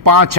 5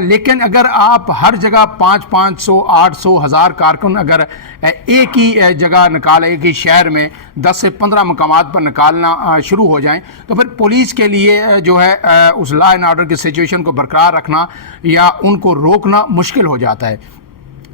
لیکن اگر آپ ہر جگہ 500 800 1000 کارکن اگر ایک ہی جگہ نکالیں، ایک ہی شہر میں 10 سے 15 مقامات پر نکالنا شروع ہو جائیں تو پھر پولیس کے لیے جو ہے اس لا اینڈ آرڈر کی سچویشن کو برقرار رکھنا یا ان کو روکنا مشکل ہو جاتا ہے۔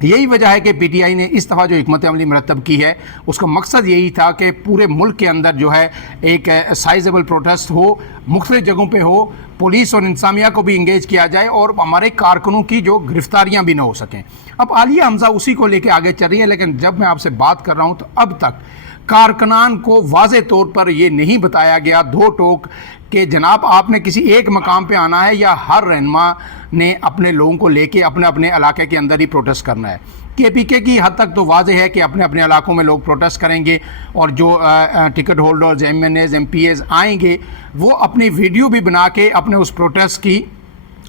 یہی وجہ ہے کہ پی ٹی آئی نے اس دفعہ جو حکمت عملی مرتب کی ہے اس کا مقصد یہی تھا کہ پورے ملک کے اندر جو ہے ایک سائزیبل پروٹیسٹ ہو، مختلف جگہوں پہ ہو، پولیس اور انتظامیہ کو بھی انگیج کیا جائے اور ہمارے کارکنوں کی جو گرفتاریاں بھی نہ ہو سکیں۔ اب عالیہ حمزہ اسی کو لے کے آگے چل رہی ہے، لیکن جب میں آپ سے بات کر رہا ہوں تو اب تک کارکنان کو واضح طور پر یہ نہیں بتایا گیا دو ٹوک کہ جناب آپ نے کسی ایک مقام پہ آنا ہے یا ہر رہنما نے اپنے لوگوں کو لے کے اپنے اپنے علاقے کے اندر ہی پروٹیسٹ کرنا ہے۔ کے پی کے کی حد تک تو واضح ہے کہ اپنے اپنے علاقوں میں لوگ پروٹیسٹ کریں گے اور جو ticket holders, M N As, M P As آئیں گے وہ اپنی ویڈیو بھی بنا کے اپنے اس پروٹیسٹ کی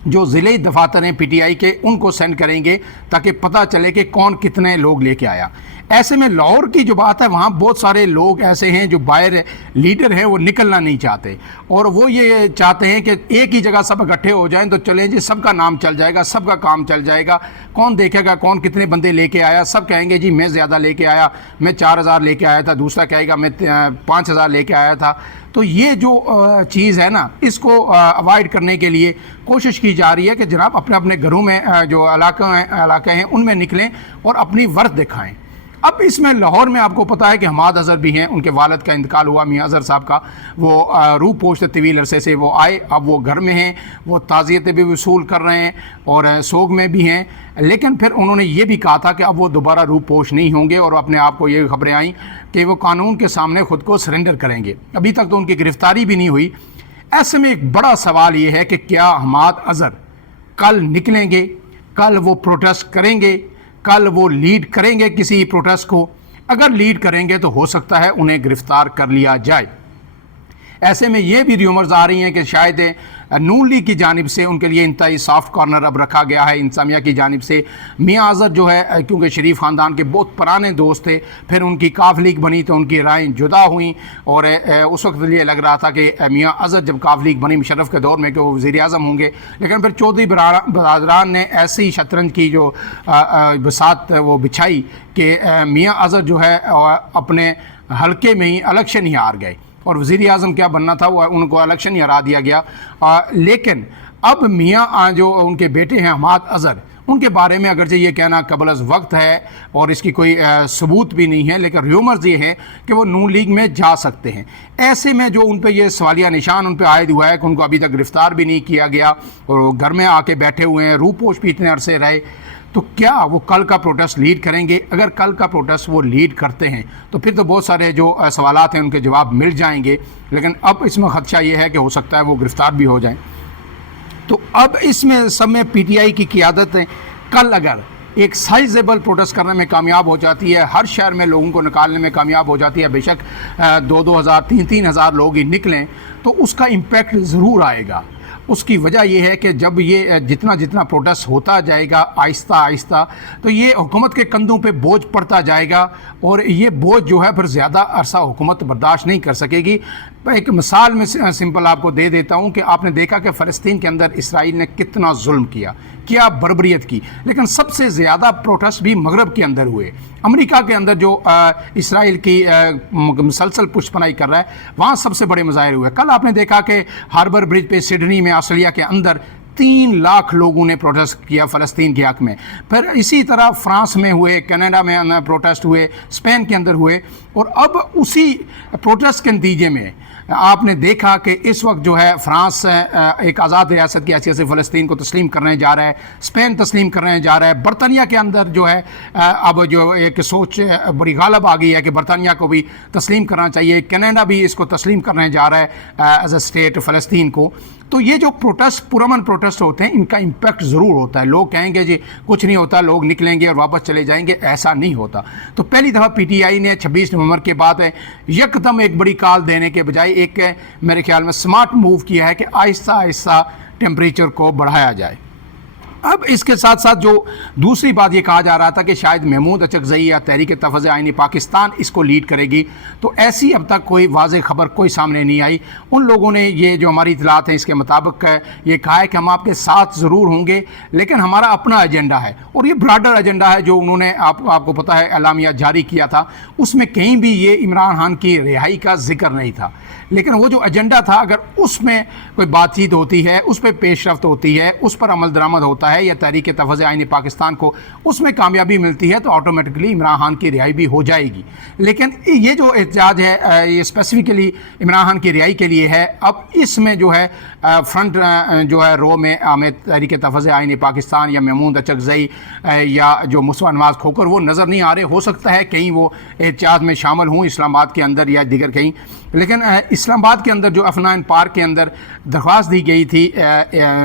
جو ضلعی دفاتر ہیں پی ٹی آئی کے ان کو سینڈ کریں گے تاکہ پتہ چلے کہ کون کتنے لوگ لے کے آیا۔ ایسے میں لاہور کی جو بات ہے وہاں بہت سارے لوگ ایسے ہیں جو باہر لیڈر ہیں وہ نکلنا نہیں چاہتے اور وہ یہ چاہتے ہیں کہ ایک ہی جگہ سب اکٹھے ہو جائیں تو چلیں جی سب کا نام چل جائے گا، سب کا کام چل جائے گا، کون دیکھے گا کون کتنے بندے لے کے آیا، سب کہیں گے جی میں زیادہ لے کے آیا، میں 4000 لے کے آیا تھا، دوسرا کہے گا میں 5000 لے کے آیا تھا۔ تو یہ جو چیز ہے نا اس کو اوائڈ کرنے کے لیے کوشش کی جا رہی ہے کہ جناب اپنے اپنے گھروں میں جو علاقے ہیں ان میں نکلیں اور اپنی ورث دکھائیں۔ اب اس میں لاہور میں آپ کو پتہ ہے کہ حماد اظہر بھی ہیں، ان کے والد کا انتقال ہوا میاں اظہر صاحب کا، وہ روح پوش طویل عرصے سے وہ آئے، اب وہ گھر میں ہیں، وہ تعزیتیں بھی وصول کر رہے ہیں اور سوگ میں بھی ہیں، لیکن پھر انہوں نے یہ بھی کہا تھا کہ اب وہ دوبارہ روح پوش نہیں ہوں گے اور اپنے آپ کو یہ خبریں آئیں کہ وہ قانون کے سامنے خود کو سرنڈر کریں گے۔ ابھی تک تو ان کی گرفتاری بھی نہیں ہوئی۔ ایسے میں ایک بڑا سوال یہ ہے کہ کیا حماد اظہر کل نکلیں گے، کل وہ پروٹیسٹ کریں گے، کل وہ لیڈ کریں گے کسی پروٹیسٹ کو؟ اگر لیڈ کریں گے تو ہو سکتا ہے انہیں گرفتار کر لیا جائے۔ ایسے میں یہ بھی ریومرز آ رہی ہیں کہ شاید نون لیگ کی جانب سے ان کے لیے انتہائی سافٹ کارنر اب رکھا گیا ہے انتظامیہ کی جانب سے۔ میاں اظہر جو ہے کیونکہ شریف خاندان کے بہت پرانے دوست تھے، پھر ان کی کاف لیگ بنی تو ان کی رائیں جدا ہوئیں اور اس وقت یہ لگ رہا تھا کہ میاں اظہر جب کاف لیگ بنی مشرف کے دور میں کہ وہ وزیر اعظم ہوں گے، لیکن پھر چودھری برادران نے ایسی شطرنج کی جو بساط وہ بچھائی کہ میاں اظہر جو ہے اپنے حلقے میں ہی الیکشن ہی ہار گئے اور وزیر اعظم کیا بننا تھا وہ ان کو الیکشن ہی ہرا دیا گیا۔ لیکن اب میاں جو ان کے بیٹے ہیں حماد اظہر، ان کے بارے میں اگرچہ یہ کہنا قبل از وقت ہے اور اس کی کوئی ثبوت بھی نہیں ہے، لیکن ریومرز یہ ہے کہ وہ نون لیگ میں جا سکتے ہیں۔ ایسے میں جو ان پہ یہ سوالیہ نشان ان پہ عائد ہوا ہے کہ ان کو ابھی تک گرفتار بھی نہیں کیا گیا اور وہ گھر میں آ کے بیٹھے ہوئے ہیں، روح پوش بھی اتنے عرصے رہے، تو کیا وہ کل کا پروٹیسٹ لیڈ کریں گے؟ اگر کل کا پروٹیسٹ وہ لیڈ کرتے ہیں تو پھر تو بہت سارے جو سوالات ہیں ان کے جواب مل جائیں گے، لیکن اب اس میں خدشہ یہ ہے کہ ہو سکتا ہے وہ گرفتار بھی ہو جائیں۔ تو اب اس میں سب میں پی ٹی آئی کی قیادت ہے، کل اگر ایک سائزیبل پروٹیسٹ کرنے میں کامیاب ہو جاتی ہے، ہر شہر میں لوگوں کو نکالنے میں کامیاب ہو جاتی ہے، بے شک 2,000 3,000 لوگ ہی نکلیں تو اس کا امپیکٹ ضرور آئے گا۔ اس کی وجہ یہ ہے کہ جب یہ جتنا پروٹیسٹ ہوتا جائے گا آہستہ آہستہ تو یہ حکومت کے کندھوں پہ بوجھ پڑتا جائے گا اور یہ بوجھ جو ہے پھر زیادہ عرصہ حکومت برداشت نہیں کر سکے گی۔ ایک مثال میں سمپل آپ کو دے دیتا ہوں کہ آپ نے دیکھا کہ فلسطین کے اندر اسرائیل نے کتنا ظلم کیا بربریت کی، لیکن سب سے زیادہ پروٹیسٹ بھی مغرب کے اندر ہوئے۔ امریکہ کے اندر جو اسرائیل کی مسلسل پشت پناہی کر رہا ہے وہاں سب سے بڑے مظاہرے ہوئے۔ کل آپ نے دیکھا کہ ہاربر برج پہ سڈنی میں آسٹریلیا کے اندر 3 لاکھ لوگوں نے پروٹیسٹ کیا فلسطین کے حق میں۔ پھر اسی طرح فرانس میں ہوئے، کینیڈا میں پروٹیسٹ ہوئے، اسپین کے اندر ہوئے، اور اب اسی پروٹیسٹ کے نتیجے میں آپ نے دیکھا کہ اس وقت جو ہے فرانس ایک آزاد ریاست کی حیثیت سے فلسطین کو تسلیم کرنے جا رہا ہے، اسپین تسلیم کرنے جا رہا ہے، برطانیہ کے اندر جو ہے اب جو ایک سوچ بڑی غالب آ گئی ہے کہ برطانیہ کو بھی تسلیم کرنا چاہیے، کینیڈا بھی اس کو تسلیم کرنے جا رہا ہے ایز اے اسٹیٹ فلسطین کو۔ تو یہ جو پروٹیسٹ پرامن پروٹیسٹ ہوتے ہیں ان کا امپیکٹ ضرور ہوتا ہے۔ لوگ کہیں گے جی کچھ نہیں ہوتا، لوگ نکلیں گے اور واپس چلے جائیں گے، ایسا نہیں ہوتا۔ تو پہلی دفعہ پی ٹی آئی نے 26 نومبر کے بعد یکدم ایک بڑی کال دینے کے بجائے ایک میرے خیال میں سمارٹ موو کیا ہے کہ آہستہ آہستہ ٹیمپریچر کو بڑھایا جائے۔ اب اس کے ساتھ ساتھ جو دوسری بات یہ کہا جا رہا تھا کہ شاید محمود اچکزئی یا تحریک تفویض آئینی پاکستان اس کو لیڈ کرے گی، تو ایسی اب تک کوئی واضح خبر کوئی سامنے نہیں آئی۔ ان لوگوں نے یہ جو ہماری اطلاعات ہیں اس کے مطابق یہ کہا ہے کہ ہم آپ کے ساتھ ضرور ہوں گے، لیکن ہمارا اپنا ایجنڈا ہے، اور یہ براڈر ایجنڈا ہے جو انہوں نے آپ کو پتہ ہے اعلامیہ جاری کیا تھا، اس میں کہیں بھی یہ عمران خان کی رہائی کا ذکر نہیں تھا۔ لیکن وہ جو ایجنڈا تھا، اگر اس میں کوئی بات چیت ہوتی ہے، اس پہ پیش رفت ہوتی ہے، اس پر عمل درآمد ہوتا ہے، یا تحریک تفویض آئینی پاکستان کو اس میں کامیابی ملتی ہے، تو آٹومیٹکلی عمران خان کی رہائی بھی ہو جائے گی۔ لیکن یہ جو احتجاج ہے یہ اسپیسیفکلی عمران خان کی رہائی کے لیے ہے۔ اب اس میں جو ہے فرنٹ جو ہے رو میں ہمیں تحریک تفویض آئینی پاکستان یا محمود اچکزئی یا جو مصطفیٰ نواز کھوکھر وہ نظر نہیں آ رہے۔ ہو سکتا ہے کہیں وہ احتجاج میں شامل ہوں اسلام آباد کے اندر یا دیگر کہیں، لیکن اسلام آباد کے اندر جو افنان پارک کے اندر درخواست دی گئی تھی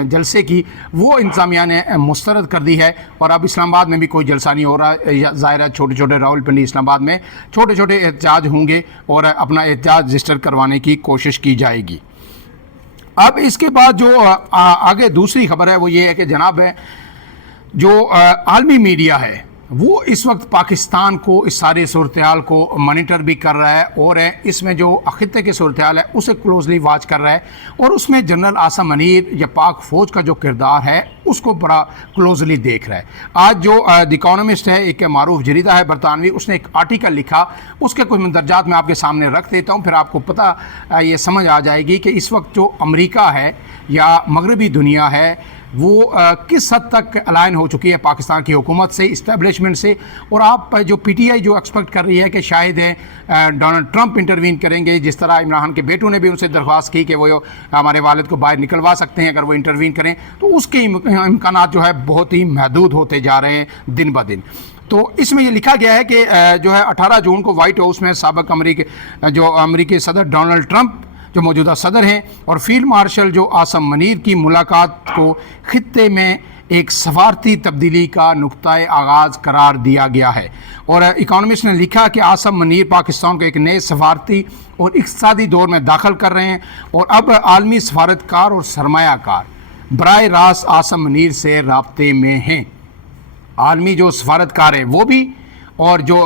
جلسے کی، وہ انتظامیہ نے مسترد کر دی ہے، اور اب اسلام آباد میں بھی کوئی جلسہ نہیں ہو رہا۔ ظاہر ہے چھوٹے چھوٹے راولپنڈی اسلام آباد میں چھوٹے چھوٹے احتجاج ہوں گے اور اپنا احتجاج رجسٹر کروانے کی کوشش کی جائے گی۔ اب اس کے بعد جو آگے دوسری خبر ہے وہ یہ ہے کہ جناب جو عالمی میڈیا ہے وہ اس وقت پاکستان کو اس ساری صورتحال کو مانیٹر بھی کر رہا ہے، اور اس میں جو خطے کی صورتحال ہے اسے کلوزلی واچ کر رہا ہے، اور اس میں جنرل عاصم منیر یا پاک فوج کا جو کردار ہے اس کو بڑا کلوزلی دیکھ رہا ہے۔ آج جو دی اکانومسٹ ہے، ایک معروف جریدہ ہے برطانوی، اس نے ایک آرٹیکل لکھا، اس کے کچھ مندرجات میں آپ کے سامنے رکھ دیتا ہوں، پھر آپ کو پتہ یہ سمجھ آ جائے گی کہ اس وقت جو امریکہ ہے یا مغربی دنیا ہے وہ کس حد تک الائن ہو چکی ہے پاکستان کی حکومت سے، اسٹیبلشمنٹ سے، اور آپ جو پی ٹی آئی جو ایکسپیکٹ کر رہی ہے کہ شاید ڈونلڈ ٹرمپ انٹروین کریں گے، جس طرح عمران خان کے بیٹوں نے بھی ان سے درخواست کی کہ وہ ہمارے والد کو باہر نکلوا سکتے ہیں اگر وہ انٹروین کریں، تو اس کے امکانات جو ہے بہت ہی محدود ہوتے جا رہے ہیں دن بہ دن۔ تو اس میں یہ لکھا گیا ہے کہ جو ہے 18 جون کو وائٹ ہاؤس میں سابق امریکی صدر ڈونلڈ ٹرمپ جو موجودہ صدر ہیں اور فیلڈ مارشل جو عاصم منیر کی ملاقات کو خطے میں ایک سفارتی تبدیلی کا نقطۂ آغاز قرار دیا گیا ہے، اور اکانومسٹ نے لکھا کہ عاصم منیر پاکستان کو ایک نئے سفارتی اور اقتصادی دور میں داخل کر رہے ہیں، اور اب عالمی سفارتکار اور سرمایہ کار براہ راست عاصم منیر سے رابطے میں ہیں۔ عالمی جو سفارتکار ہیں وہ بھی، اور جو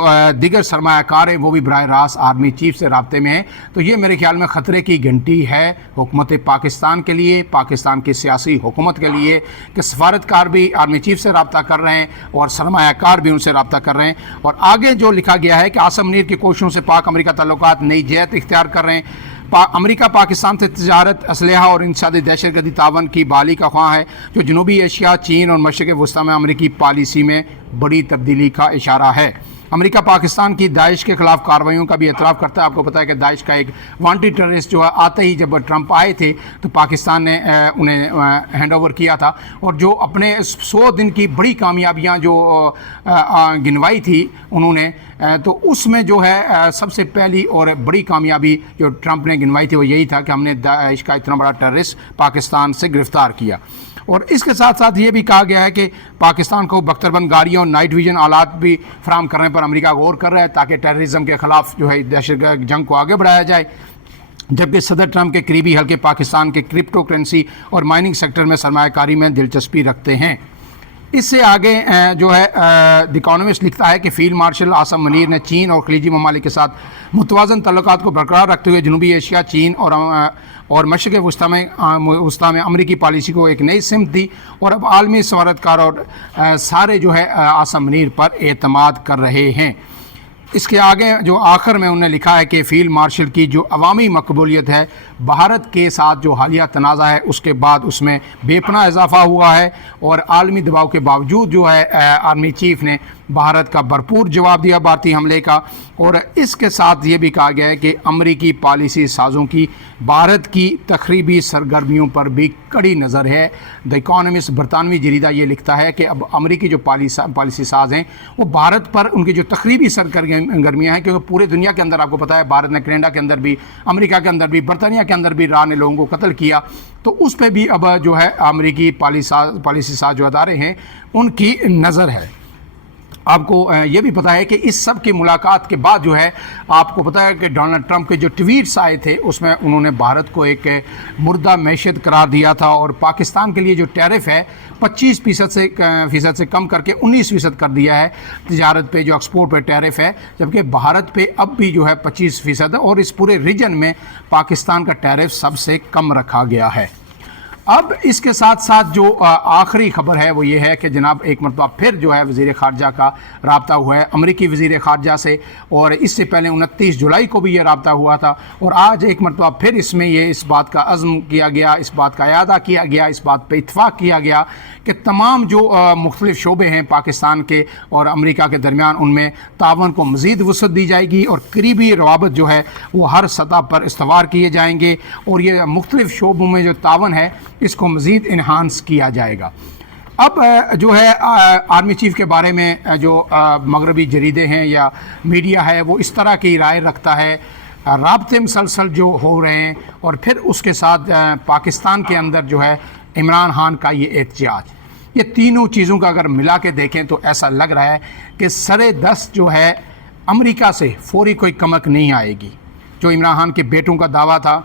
دیگر سرمایہ کار ہیں وہ بھی براہ راست آرمی چیف سے رابطے میں ہیں۔ تو یہ میرے خیال میں خطرے کی گھنٹی ہے حکومت پاکستان کے لیے، پاکستان کی سیاسی حکومت کے لیے، کہ سفارتکار بھی آرمی چیف سے رابطہ کر رہے ہیں اور سرمایہ کار بھی ان سے رابطہ کر رہے ہیں۔ اور آگے جو لکھا گیا ہے کہ عاصم منیر کی کوششوں سے پاک امریکہ تعلقات نئی جہت اختیار کر رہے ہیں۔ امریکہ پاکستان سے تجارت، اسلحہ اور انسدادی دہشت گردی تعاون کی بحالی کا خواہاں ہے، جو جنوبی ایشیا، چین اور مشرق وسطیٰ میں امریکی پالیسی میں بڑی تبدیلی کا اشارہ ہے۔ امریکہ پاکستان کی داعش کے خلاف کارروائیوں کا بھی اعتراف کرتا ہے۔ آپ کو پتہ ہے کہ داعش کا ایک وانٹڈ ٹیررسٹ جو ہے آتے ہی جب ٹرمپ آئے تھے تو پاکستان نے انہیں ہینڈ اوور کیا تھا، اور جو اپنے 100 دن کی بڑی کامیابیاں جو گنوائی تھی انہوں نے، تو اس میں جو ہے سب سے پہلی اور بڑی کامیابی جو ٹرمپ نے گنوائی تھی وہ یہی تھا کہ ہم نے داعش کا اتنا بڑا ٹیررسٹ پاکستان سے گرفتار کیا۔ اور اس کے ساتھ ساتھ یہ بھی کہا گیا ہے کہ پاکستان کو بختربند گاڑیوں اور نائٹ ویژن آلات بھی فراہم کرنے پر امریکہ غور کر رہا ہے، تاکہ ٹیررزم کے خلاف جو ہے دہشت گرد جنگ کو آگے بڑھایا جائے۔ جبکہ صدر ٹرمپ کے قریبی حلقے پاکستان کے کرپٹو کرنسی اور مائننگ سیکٹر میں سرمایہ کاری میں دلچسپی رکھتے ہیں۔ اس سے آگے جو ہے دی اکانومسٹ لکھتا ہے کہ فیلڈ مارشل عاصم منیر نے چین اور خلیجی ممالک کے ساتھ متوازن تعلقات کو برقرار رکھتے ہوئے جنوبی ایشیا، چین اور مشرق وسطیٰ میں امریکی پالیسی کو ایک نئی سمت دی، اور اب عالمی سفارتکار اور سارے جو ہے عاصم منیر پر اعتماد کر رہے ہیں۔ اس کے آگے جو آخر میں انہوں نے لکھا ہے کہ فیلڈ مارشل کی جو عوامی مقبولیت ہے بھارت کے ساتھ جو حالیہ تنازع ہے اس کے بعد اس میں بے پناہ اضافہ ہوا ہے، اور عالمی دباؤ کے باوجود جو ہے آرمی چیف نے بھارت کا بھرپور جواب دیا بھارتی حملے کا۔ اور اس کے ساتھ یہ بھی کہا گیا ہے کہ امریکی پالیسی سازوں کی بھارت کی تخریبی سرگرمیوں پر بھی کڑی نظر ہے۔ دی اکانومسٹ برطانوی جریدہ یہ لکھتا ہے کہ اب امریکی جو پالیسی ساز ہیں وہ بھارت پر ان کی جو تخریبی سرگرمیاں ہیں، کیونکہ پورے دنیا کے اندر آپ کو پتہ ہے بھارت نے کینیڈا کے اندر بھی، امریکہ کے اندر بھی، برطانیہ کے اندر بھی راہ نے لوگوں کو قتل کیا، تو اس پہ بھی اب جو ہے امریکی پالیسی ساز جو ادارے ہیں ان کی نظر ہے۔ آپ کو یہ بھی پتا ہے کہ اس سب کی ملاقات کے بعد جو ہے آپ کو پتا ہے کہ ڈونلڈ ٹرمپ کے جو ٹویٹس آئے تھے اس میں انہوں نے بھارت کو ایک مردہ معیشت قرار دیا تھا اور پاکستان کے لیے جو ٹیرف ہے 25% سے کم کر کے 19% کر دیا ہے تجارت پہ، جو ایکسپورٹ پہ ٹیرف ہے، جبکہ بھارت پہ اب بھی جو ہے 25% ہے اور اس پورے ریجن میں پاکستان کا ٹیرف سب سے کم رکھا گیا ہے۔ اب اس کے ساتھ ساتھ جو آخری خبر ہے وہ یہ ہے کہ جناب ایک مرتبہ پھر جو ہے وزیر خارجہ کا رابطہ ہوا ہے امریکی وزیر خارجہ سے، اور اس سے پہلے 29 جولائی کو بھی یہ رابطہ ہوا تھا، اور آج ایک مرتبہ پھر اس میں یہ اس بات کا عزم کیا گیا، اس بات کا اعادہ کیا گیا، اس بات پہ اتفاق کیا گیا کہ تمام جو مختلف شعبے ہیں پاکستان کے اور امریکہ کے درمیان ان میں تعاون کو مزید وسعت دی جائے گی، اور قریبی روابط جو ہے وہ ہر سطح پر استوار کیے جائیں گے، اور یہ مختلف شعبوں میں جو تعاون ہے اس کو مزید انہانس کیا جائے گا۔ اب جو ہے آرمی چیف کے بارے میں جو مغربی جریدے ہیں یا میڈیا ہے وہ اس طرح کی رائے رکھتا ہے، رابطے مسلسل جو ہو رہے ہیں، اور پھر اس کے ساتھ پاکستان کے اندر جو ہے عمران خان کا یہ احتجاج، یہ تینوں چیزوں کا اگر ملا کے دیکھیں تو ایسا لگ رہا ہے کہ سرے دست جو ہے امریکہ سے فوری کوئی کمک نہیں آئے گی۔ جو عمران خان کے بیٹوں کا دعویٰ تھا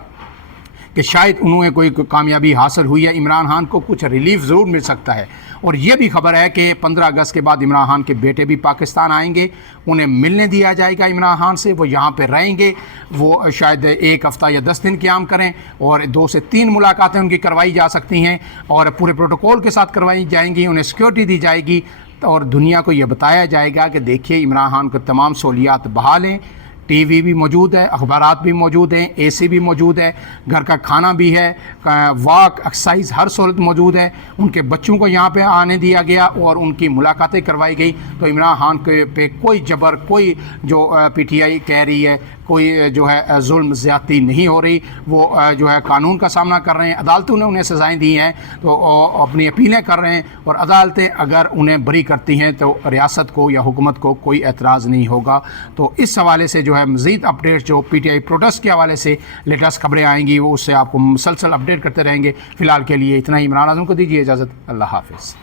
کہ شاید انہیں کوئی کامیابی حاصل ہوئی ہے، عمران خان کو کچھ ریلیف ضرور مل سکتا ہے، اور یہ بھی خبر ہے کہ 15 اگست کے بعد عمران خان کے بیٹے بھی پاکستان آئیں گے، انہیں ملنے دیا جائے گا عمران خان سے، وہ یہاں پہ رہیں گے، وہ شاید 1 ہفتہ یا 10 دن قیام کریں، اور 2 سے 3 ملاقاتیں ان کی کروائی جا سکتی ہیں، اور پورے پروٹوکول کے ساتھ کروائی جائیں گی، انہیں سیکورٹی دی جائے گی، اور دنیا کو یہ بتایا جائے گا کہ دیکھیے عمران خان کو تمام سہولیات بحال ہیں، ٹی وی بھی موجود ہے، اخبارات بھی موجود ہیں، اے سی بھی موجود ہے، گھر کا کھانا بھی ہے، واک ایکسرسائز ہر سہولت موجود ہے، ان کے بچوں کو یہاں پہ آنے دیا گیا اور ان کی ملاقاتیں کروائی گئی، تو عمران خان کے پہ کوئی جبر، کوئی جو پی ٹی آئی کہہ رہی ہے کوئی جو ہے ظلم زیادتی نہیں ہو رہی، وہ جو ہے قانون کا سامنا کر رہے ہیں، عدالتوں نے انہیں سزائیں دی ہیں تو اپنی اپیلیں کر رہے ہیں، اور عدالتیں اگر انہیں بری کرتی ہیں تو ریاست کو یا حکومت کو کوئی اعتراض نہیں ہوگا۔ تو اس حوالے سے جو ہے مزید اپڈیٹ جو پی ٹی آئی پروٹیسٹ کے حوالے سے لیٹسٹ خبریں آئیں گی وہ اس سے آپ کو مسلسل اپڈیٹ کرتے رہیں گے۔ فی الحال کے لیے اتنا ہی، عمران اعظم کو دیجیے اجازت، اللہ حافظ۔